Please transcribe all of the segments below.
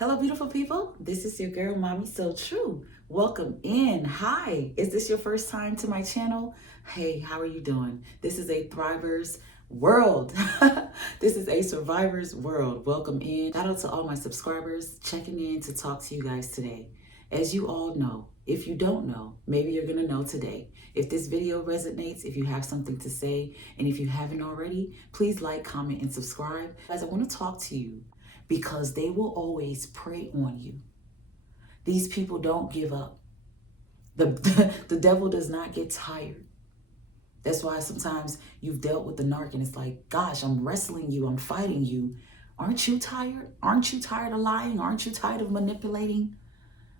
Hello, beautiful people. This is your girl, Mommy So True. Welcome in. Hi. Is this your first time to my channel? Hey, how are you doing? This is a Thriver's world. This is a survivor's world. Welcome in. Shout out to all my subscribers checking in to talk to you guys today. As you all know, if you don't know, maybe you're going to know today. If this video resonates, if you have something to say, and if you haven't already, please like, comment, and subscribe. Guys, I want to talk to you because they will always prey on you. These people don't give up. The devil does not get tired. That's why sometimes you've dealt with the narc and it's like, gosh, I'm wrestling you, I'm fighting you. Aren't you tired? Aren't you tired of lying? Aren't you tired of manipulating?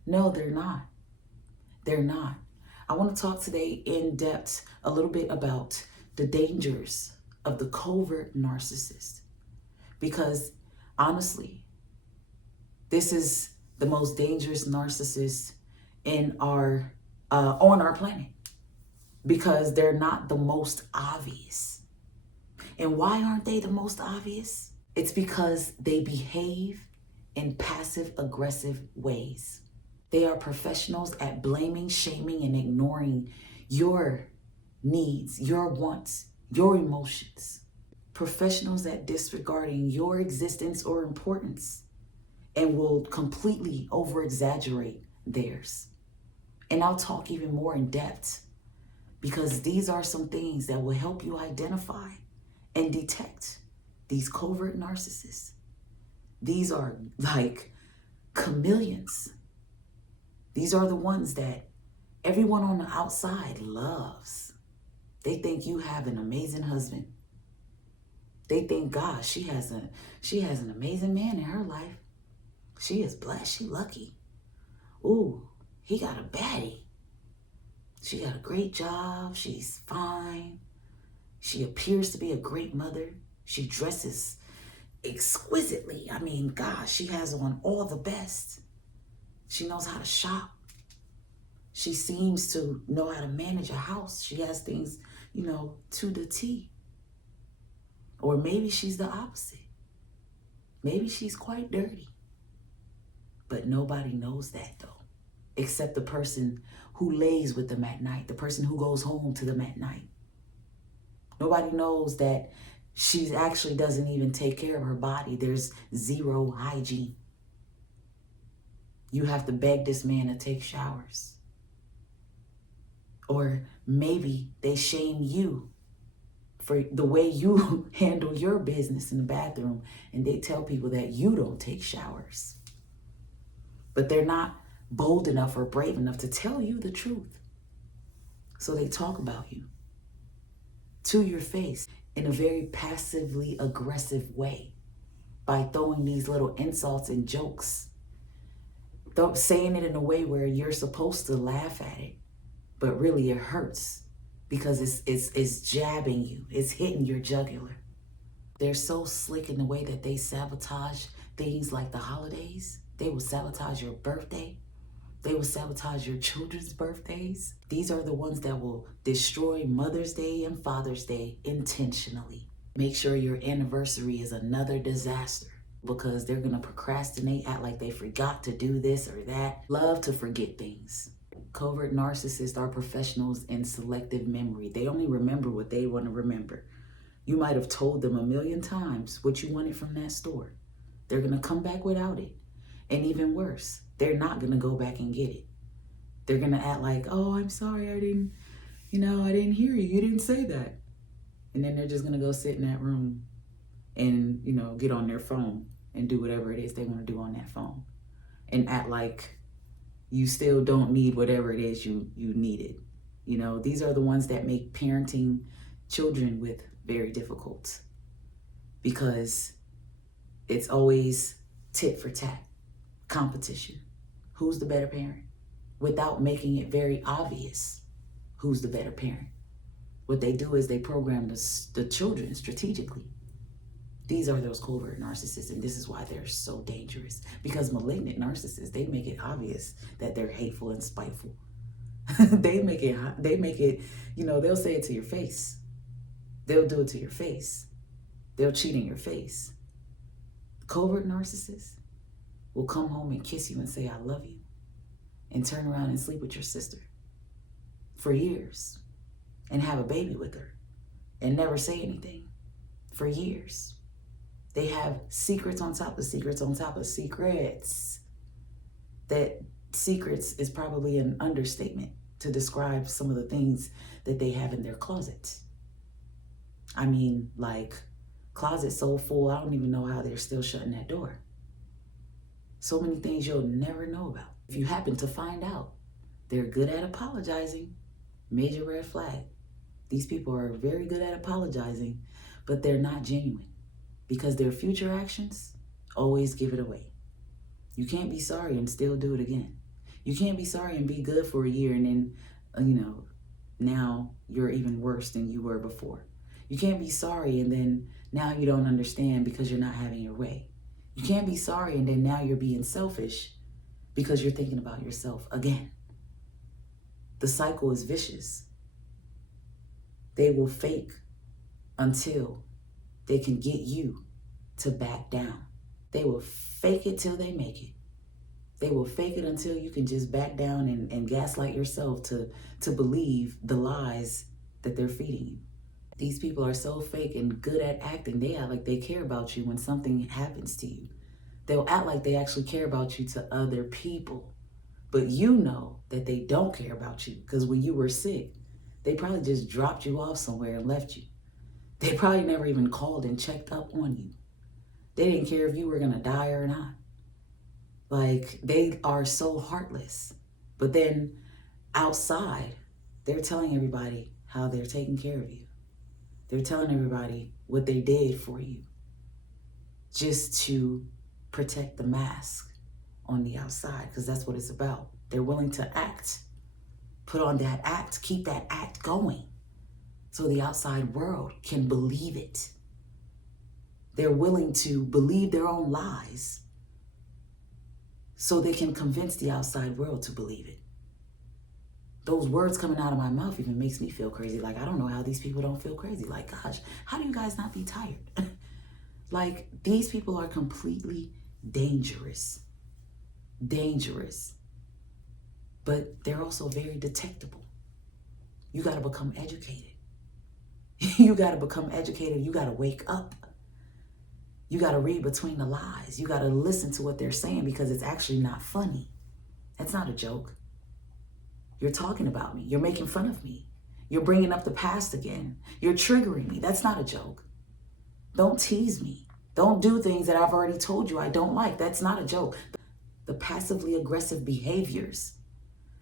No, they're not. They're not. I want to talk today in depth a little bit about the dangers of the covert narcissist. Because honestly, this is the most dangerous narcissist in our on our planet, because they're not the most obvious. And why aren't they the most obvious? It's because they behave in passive aggressive ways. They are professionals at blaming, shaming, and ignoring your needs, your wants, your emotions. Professionals at disregarding your existence or importance and will completely over-exaggerate theirs. And I'll talk even more in depth because these are some things that will help you identify and detect these covert narcissists. These are like chameleons. These are the ones that everyone on the outside loves. They think you have an amazing husband. They think, gosh, she has an amazing man in her life. She is blessed. She lucky. Ooh, he got a baddie. She got a great job. She's fine. She appears to be a great mother. She dresses exquisitely. I mean, gosh, she has on all the best. She knows how to shop. She seems to know how to manage a house. She has things, to the T. Or maybe she's the opposite. Maybe she's quite dirty. But nobody knows that though, except the person who lays with them at night, the person who goes home to them at night. Nobody knows that she actually doesn't even take care of her body. There's zero hygiene. You have to beg this man to take showers. Or maybe they shame you for the way you handle your business in the bathroom, and they tell people that you don't take showers. But they're not bold enough or brave enough to tell you the truth. So they talk about you to your face in a very passively aggressive way by throwing these little insults and jokes, saying it in a way where you're supposed to laugh at it, but really it hurts because it's jabbing you, it's hitting your jugular. They're so slick in the way that they sabotage things like the holidays. They will sabotage your birthday. They will sabotage your children's birthdays. These are the ones that will destroy Mother's Day and Father's Day intentionally. Make sure your anniversary is another disaster because they're going to procrastinate, act like they forgot to do this or that. Love to forget things. Covert narcissists are professionals in selective memory. They only remember what they want to remember. You might have told them 1,000,000 times what you wanted from that store. They're going to come back without it. And even worse, they're not going to go back and get it. They're going to act like, oh, I'm sorry, I didn't hear you. You didn't say that. And then they're just going to go sit in that room and, get on their phone and do whatever it is they want to do on that phone. And act like you still don't need whatever it is you needed. These are the ones that make parenting children with very difficult because it's always tit for tat. Competition. Who's the better parent? Without making it very obvious who's the better parent. What they do is they program the children strategically. These are those covert narcissists, and this is why they're so dangerous. Because malignant narcissists, they make it obvious that they're hateful and spiteful. they make it, they'll say it to your face. They'll do it to your face. They'll cheat in your face. Covert narcissists, will come home and kiss you and say, I love you, and turn around and sleep with your sister for years and have a baby with her and never say anything for years. They have secrets on top of secrets on top of secrets. That secrets is probably an understatement to describe some of the things that they have in their closets. I mean, like, closet so full, I don't even know how they're still shutting that door. So many things you'll never know about. If you happen to find out, they're good at apologizing. Major red flag. These people are very good at apologizing, but they're not genuine because their future actions always give it away. You can't be sorry and still do it again. You can't be sorry and be good for a year and then, now you're even worse than you were before. You can't be sorry and then now you don't understand because you're not having your way. You can't be sorry and then now you're being selfish because you're thinking about yourself again. The cycle is vicious. They will fake until they can get you to back down. They will fake it till they make it. They will fake it until you can just back down and gaslight yourself to believe the lies that they're feeding you. These people are so fake and good at acting. They act like they care about you when something happens to you. They'll act like they actually care about you to other people. But you know that they don't care about you because when you were sick, they probably just dropped you off somewhere and left you. They probably never even called and checked up on you. They didn't care if you were going to die or not. Like, they are so heartless. But then outside, they're telling everybody how they're taking care of you. They're telling everybody what they did for you just to protect the mask on the outside, because that's what it's about. They're willing to act, put on that act, keep that act going so the outside world can believe it. They're willing to believe their own lies so they can convince the outside world to believe it. Those words coming out of my mouth even makes me feel crazy. Like, I don't know how these people don't feel crazy. Like, gosh, how do you guys not be tired? Like, these people are completely dangerous. Dangerous. But they're also very detectable. You got to become educated. You got to become educated. You got to wake up. You got to read between the lies. You got to listen to what they're saying because it's actually not funny. That's not a joke. You're talking about me. You're making fun of me. You're bringing up the past again. You're triggering me. That's not a joke. Don't tease me. Don't do things that I've already told you I don't like. That's not a joke. The passively aggressive behaviors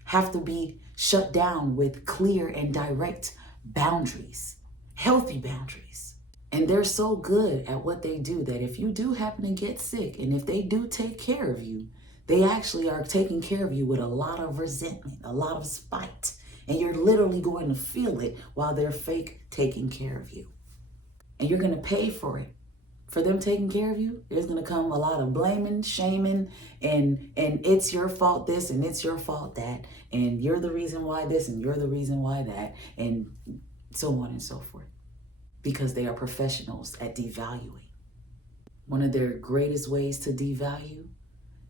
have to be shut down with clear and direct boundaries, healthy boundaries. And they're so good at what they do that if you do happen to get sick and if they do take care of you, they actually are taking care of you with a lot of resentment, a lot of spite. And you're literally going to feel it while they're fake taking care of you. And you're going to pay for it. For them taking care of you, there's going to come a lot of blaming, shaming, and it's your fault this and it's your fault that. And you're the reason why this and you're the reason why that. And so on and so forth. Because they are professionals at devaluing. One of their greatest ways to devalue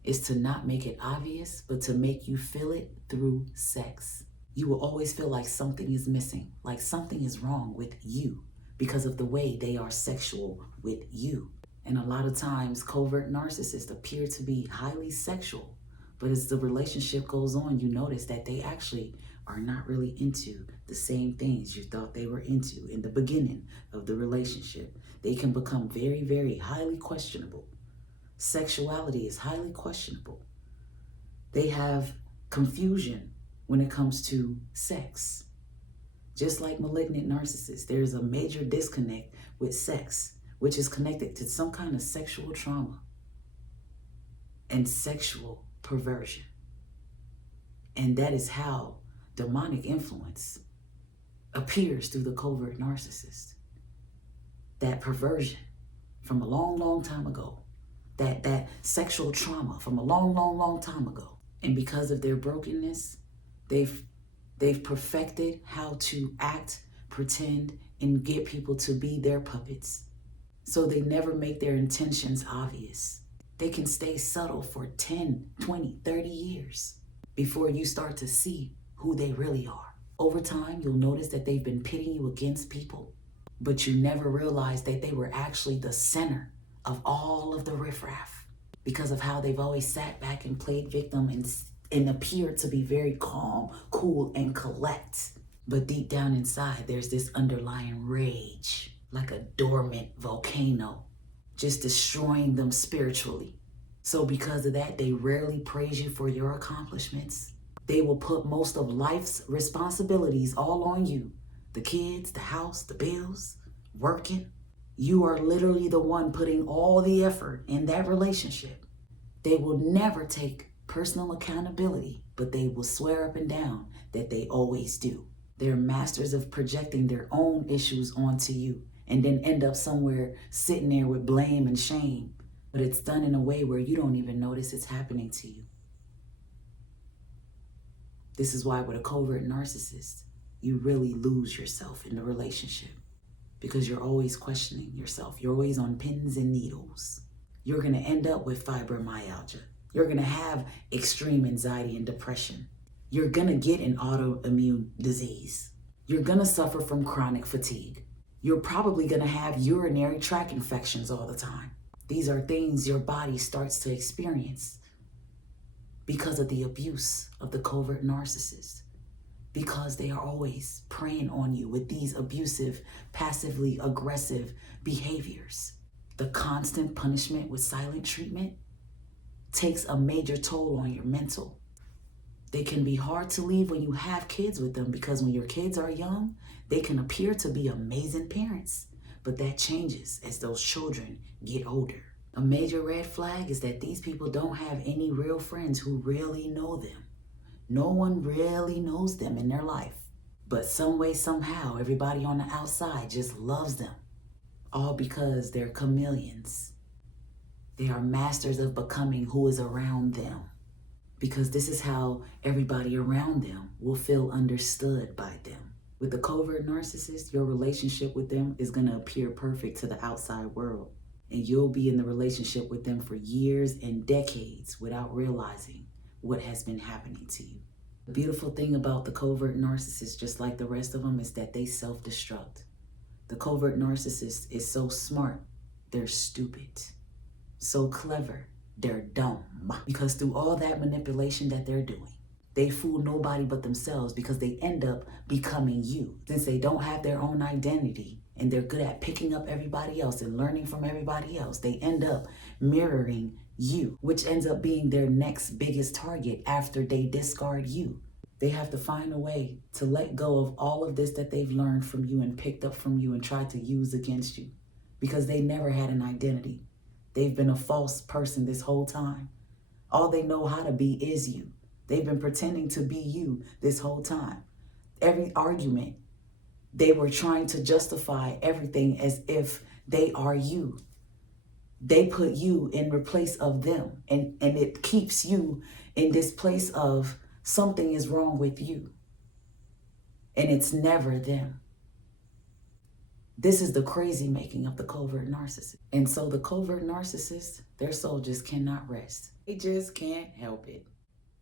is to not make it obvious, but to make you feel it through sex. You will always feel like something is missing, like something is wrong with you because of the way they are sexual with you. And a lot of times, covert narcissists appear to be highly sexual, but as the relationship goes on, you notice that they actually are not really into the same things you thought they were into in the beginning of the relationship. They can become very, very highly questionable. Sexuality is highly questionable. They have confusion when it comes to sex. Just like malignant narcissists, there's a major disconnect with sex, which is connected to some kind of sexual trauma and sexual perversion. And that is how demonic influence appears through the covert narcissist. That perversion from a long, long time ago. That sexual trauma from a long, long, long time ago. And because of their brokenness, they've perfected how to act, pretend, and get people to be their puppets. So they never make their intentions obvious. They can stay subtle for 10, 20, 30 years before you start to see who they really are. Over time, you'll notice that they've been pitting you against people, but you never realized that they were actually the center of all of the riffraff because of how they've always sat back and played victim and appeared to be very calm, cool, and collect. But deep down inside, there's this underlying rage, like a dormant volcano, just destroying them spiritually. So because of that, they rarely praise you for your accomplishments. They will put most of life's responsibilities all on you. The kids, the house, the bills, working. You are literally the one putting all the effort in that relationship. They will never take personal accountability, but they will swear up and down that they always do. They're masters of projecting their own issues onto you and then end up somewhere sitting there with blame and shame. But it's done in a way where you don't even notice it's happening to you. This is why with a covert narcissist, you really lose yourself in the relationship because you're always questioning yourself. You're always on pins and needles. You're going to end up with fibromyalgia. You're going to have extreme anxiety and depression. You're going to get an autoimmune disease. You're going to suffer from chronic fatigue. You're probably going to have urinary tract infections all the time. These are things your body starts to experience because of the abuse of the covert narcissist, because they are always preying on you with these abusive, passively aggressive behaviors. The constant punishment with silent treatment takes a major toll on your mental. They can be hard to leave when you have kids with them because when your kids are young, they can appear to be amazing parents, but that changes as those children get older. A major red flag is that these people don't have any real friends who really know them. No one really knows them in their life, but some way, somehow, everybody on the outside just loves them, all because they're chameleons. They are masters of becoming who is around them, because this is how everybody around them will feel understood by them. With the covert narcissist, your relationship with them is going to appear perfect to the outside world, and you'll be in the relationship with them for years and decades without realizing what has been happening to you. The beautiful thing about the covert narcissist, just like the rest of them, is that they self-destruct. The covert narcissist is so smart, they're stupid. So clever, they're dumb. Because through all that manipulation that they're doing, they fool nobody but themselves because they end up becoming you. Since they don't have their own identity and they're good at picking up everybody else and learning from everybody else, they end up mirroring you, which ends up being their next biggest target after they discard you. They have to find a way to let go of all of this that they've learned from you and picked up from you and tried to use against you because they never had an identity. They've been a false person this whole time. All they know how to be is you. They've been pretending to be you this whole time. Every argument, they were trying to justify everything as if they are you. They put you in replace of them, and it keeps you in this place of something is wrong with you, and it's never them. This is the crazy making of the covert narcissist. And so the covert narcissist, their soul just cannot rest. They just can't help it.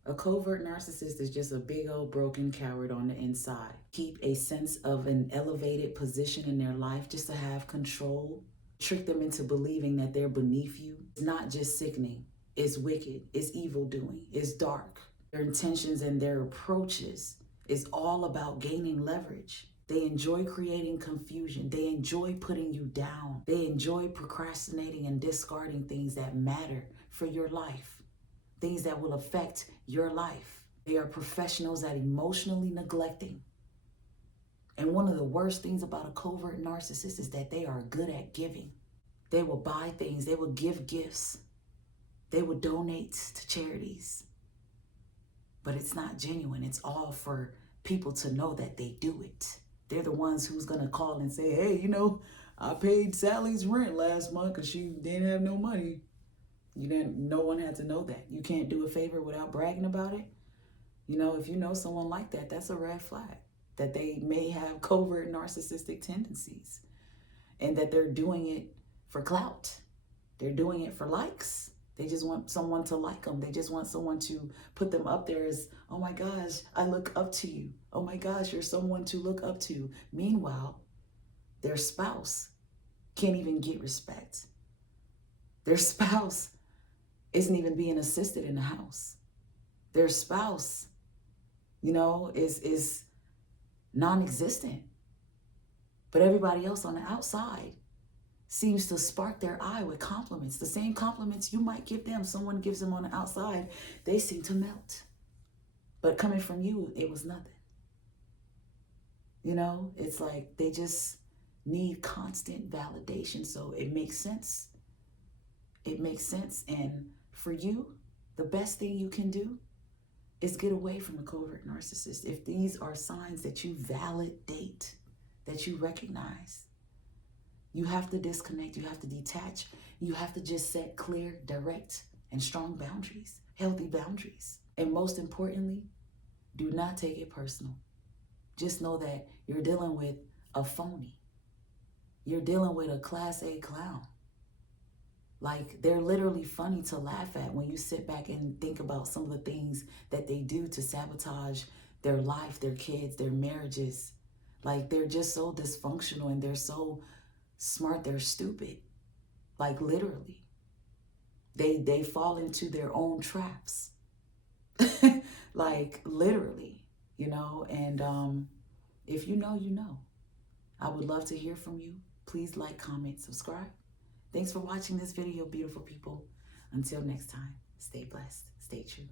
A covert narcissist is just a big old broken coward on the inside. Keep a sense of an elevated position in their life just to have control. Trick them into believing that they're beneath you. It's not just sickening. It's wicked. It's evil doing. It's dark. Their intentions and their approaches is all about gaining leverage. They enjoy creating confusion. They enjoy putting you down. They enjoy procrastinating and discarding things that matter for your life, things that will affect your life. They are professionals at emotionally neglecting. And one of the worst things about a covert narcissist is that they are good at giving. They will buy things. They will give gifts. They will donate to charities. But it's not genuine. It's all for people to know that they do it. They're the ones who's going to call and say, hey, I paid Sally's rent last month because she didn't have no money. No one had to know that. You can't do a favor without bragging about it. If you know someone like that, that's a red flag. That they may have covert narcissistic tendencies and that they're doing it for clout. They're doing it for likes. They just want someone to like them. They just want someone to put them up there as, oh my gosh, I look up to you. Oh my gosh, you're someone to look up to. Meanwhile, their spouse can't even get respect. Their spouse isn't even being assisted in the house. Their spouse, is non-existent. But everybody else on the outside seems to spark their eye with compliments. The same compliments you might give them, someone gives them on the outside, they seem to melt. But coming from you, it was nothing. It's like they just need constant validation. So it makes sense. It makes sense. And for you, the best thing you can do is get away from a covert narcissist. If these are signs that you validate, that you recognize, you have to disconnect, you have to detach, you have to just set clear, direct, and strong boundaries, healthy boundaries. And most importantly, do not take it personal. Just know that you're dealing with a phony. You're dealing with a class A clown. Like, they're literally funny to laugh at when you sit back and think about some of the things that they do to sabotage their life, their kids, their marriages. Like, they're just so dysfunctional and they're so smart, they're stupid. Like, literally. They fall into their own traps. Like, literally, and if you know, you know. I would love to hear from you. Please like, comment, subscribe. Thanks for watching this video, beautiful people. Until next time, stay blessed, stay true.